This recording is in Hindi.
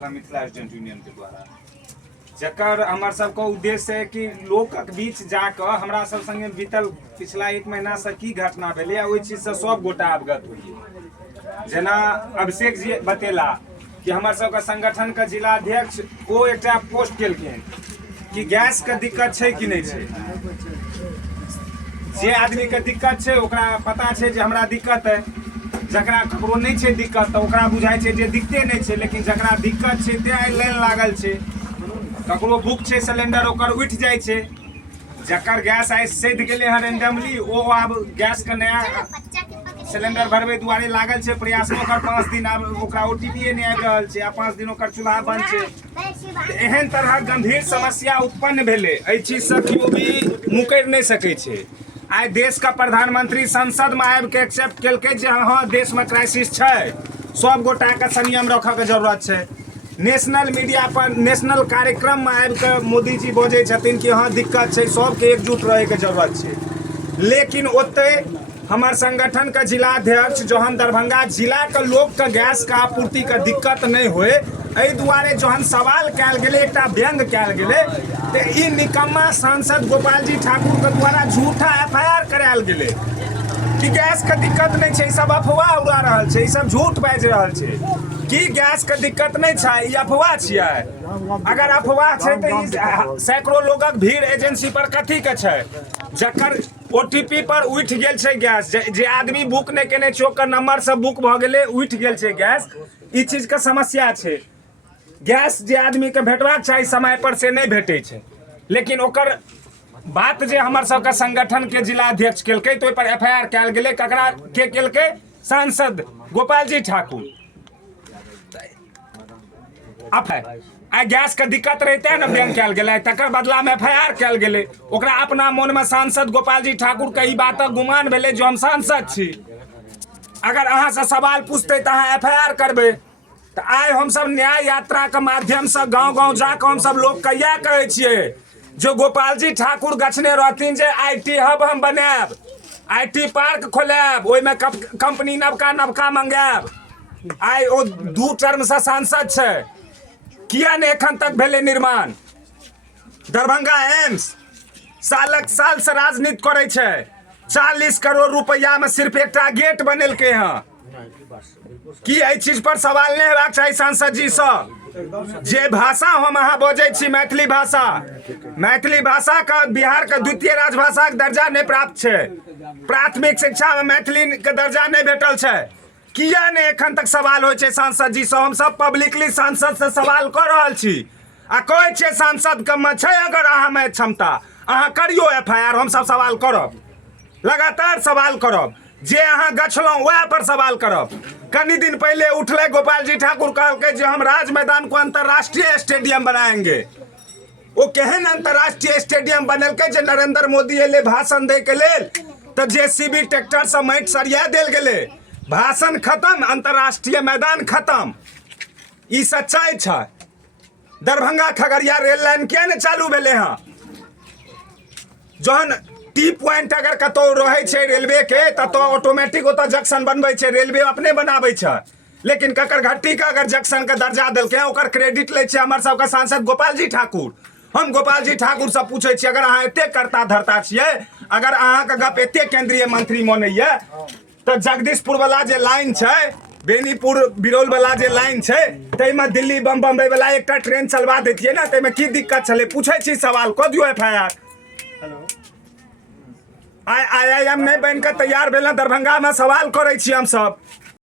मिथिला स्टूडेंट यूनियन के द्वारा जकर हमर सबके उद्देश्य है कि लोकक बीच जाकर हमरा सब संगे बीतल पिछला 1 महीना से की घटना भेलै ओहि चीज से सब गोटा अवगत होइए। जेना अभिषेक जी बतेला कि हमर सबके संगठन के जिला अध्यक्ष ओ एकटा पोस्ट केलखिन कि गैस के दिक्कत छै कि नहीं छै। जे आदमी के दिक्कत छै ओकरा पता छै जे हमरा दिक्कत है, जकरा ककरो नहीं छै दिक्कत तो ओकरा बुझाइ छै जे दिक्कते नहीं छै, लेकिन जकरा दिक्कत छै ते लाइन लागल छै। ककरो बुक छै सिलेंडर ओकर उठ जाय छै, जकर गैस आइ सधि गेलै हन रेंडमली ओ आब गैस के नया सिलेंडर भरबै दुआरे लागल छै प्रयास ओकर 5 दिन आब ओकरा ओटीपी नहीं आबि रहल छै आ 5 दिन ओकर चूल्हा बंद छै। एहन तरह गंभीर समस्या उत्पन्न भेलै, एहि चीज से केओ भी मुकरि नहीं सकै छै। आई देश का प्रधानमंत्री संसद में आबि के एक्सेप्ट केलकै जे हाँ देश में क्राइसिस छै, सब गोटा के संयम रखऽ के जरूरत छै। नेशनल मीडिया पर नेशनल कार्यक्रम में आबि के मोदी जी बजै छथिन कि हाँ दिक्कत छै, सबके एकजुट रहे के जरूरत छै। लेकिन ओते हमार संगठन का जिला अध्यक्ष जहन दरभंगा जिला के लोग के गैस के आपूर्ति के दिक्कत नहीं होए एहि दुआरे जहन सवाल कयल गेलै एकटा व्यंग कयल गेलै ते ई निकम्मा सांसद गोपाल जी ठाकुर के द्वारा झूठा एफआईआर करायल गेलै कि गैस के दिक्कत नहीं छै, सब अफवाह उड़ा रहल छै, सब झूठ बाजि रहल छै कि गैस के दिक्कत नहीं छै, ई अफवाह छियै। अगर अफवाह छै तो सैकड़ों लोगक भीड़ एजेंसी पर कथी के छै, जकर ओटीपी पर उठ गेल छै गैस, जे आदमी बुक नहीं केने छै ओकर नंबर से बुक भ गेलै उठ गेल छै गैस, ई चीज के समस्या छै। गैस जे आदमी के भेटबाक चाही समय पर से नहीं भेटै छै, लेकिन ओकर बात जे हमर सबके संगठन के जिला अध्यक्ष केलकै तो ओहि पर एफआईआर कयल गेलै। ककरा के केलकै? सांसद गोपाल जी ठाकुर। आई गैस के दिक्कत रहते न बैंक कयल गेलै, तकर बदला में एफआईआर कयल गेलै। ओकरा अपना मन में सांसद गोपाल जी ठाकुर के ई बातक गुमान भेलै जो हम सांसद छी, अगर अहाँ से सवाल पूछते तो अहाँ एफआईआर करबै। तो आई हम सब न्याय यात्रा के माध्यम से गांव गांव जाकर हम सब लोग के इएह कहै छियै जो गोपाल जी ठाकुर गछने रहथिन जे आईटी हब हम बनायब, आईटी पार्क खोलायब, ओहिमे कंपनी नवका नवका मंगायब। आई ओ 2 टर्म से सांसद छै, किया ने एखन तक भेलै निर्माण? दरभंगा एम्स सालक साल से राजनीति करे छै, 40 करोड़ रुपया में सिर्फ एकटा गेट बनेलकै हँ। की एहि चीज पर सवाल नहीं हेबाक चाही सांसद जी सब? जे भाषा हम अहाँ बजै छी मैथिली भाषा, मैथिली भाषा का बिहार का द्वितीय राजभाषा के दर्जा नहीं प्राप्त छै, प्राथमिक शिक्षा में मैथिली के दर्जा नहीं भेटल छै, किया ने एखन तक सवाल होइ छै सांसद जी से? हम सब पब्लिकली सांसद से सवाल कर रहल छी आ कहै छियै सांसद के में छै अगर अहाँ में क्षमता अहाँ करियो एफआईआर, हम सब सवाल करब, लगातार सवाल करब, जे अहाँ गछलहुँ वएह पर सवाल करब। कनी दिन पहले उठले गोपाल जी ठाकुर कहलकै जे हम राज मैदान को अंतर्राष्ट्रीय स्टेडियम बनाएंगे। वो केहन अंतर्राष्ट्रीय स्टेडियम बनेलकै जे नरेंद्र मोदी एले भाषण दे के लेल तो जेसीबी ट्रैक्टर से माटि सरिया देल गेलै, भाषण खत्म, अंतर्राष्ट्रीय मैदान खत्म। ई सच्चाई छै। दरभंगा खगड़िया रेल लाइन किया ने चालू भेलै हँ? जहन टी पॉइंट अगर कतौ रहे छै रेलवे के तो ऑटोमेटिक ओतऽ जंक्शन बनबै छै, रेलवे अपने बनाबै छै। लेकिन ककर घट्टी का अगर जंक्शन के दर्जा देलकै ओकर क्रेडिट ले छै हमर सबके सांसद गोपाल जी ठाकुर। हम गोपाल जी ठाकुर से पूछे छी अगर अहाँ एते करता धरता छियै, अगर अहाँ के गप एते केंद्रीय मंत्री मानैया तो जगदीशपुर वाला जे लाइन छै, बेनीपुर बिरौल वाला जे लाइन छै, ताहिमे दिल्ली बम्बई वाला एकटा ट्रेन चलवा देतियै ने, ताहिमे की दिक्कत छलै? पूछे छी सवाल, कऽ दियौ एफआईआर। आई IIM नहीं बन के तैयार भेल, दरभंगा में सवाल करे छी हम सब।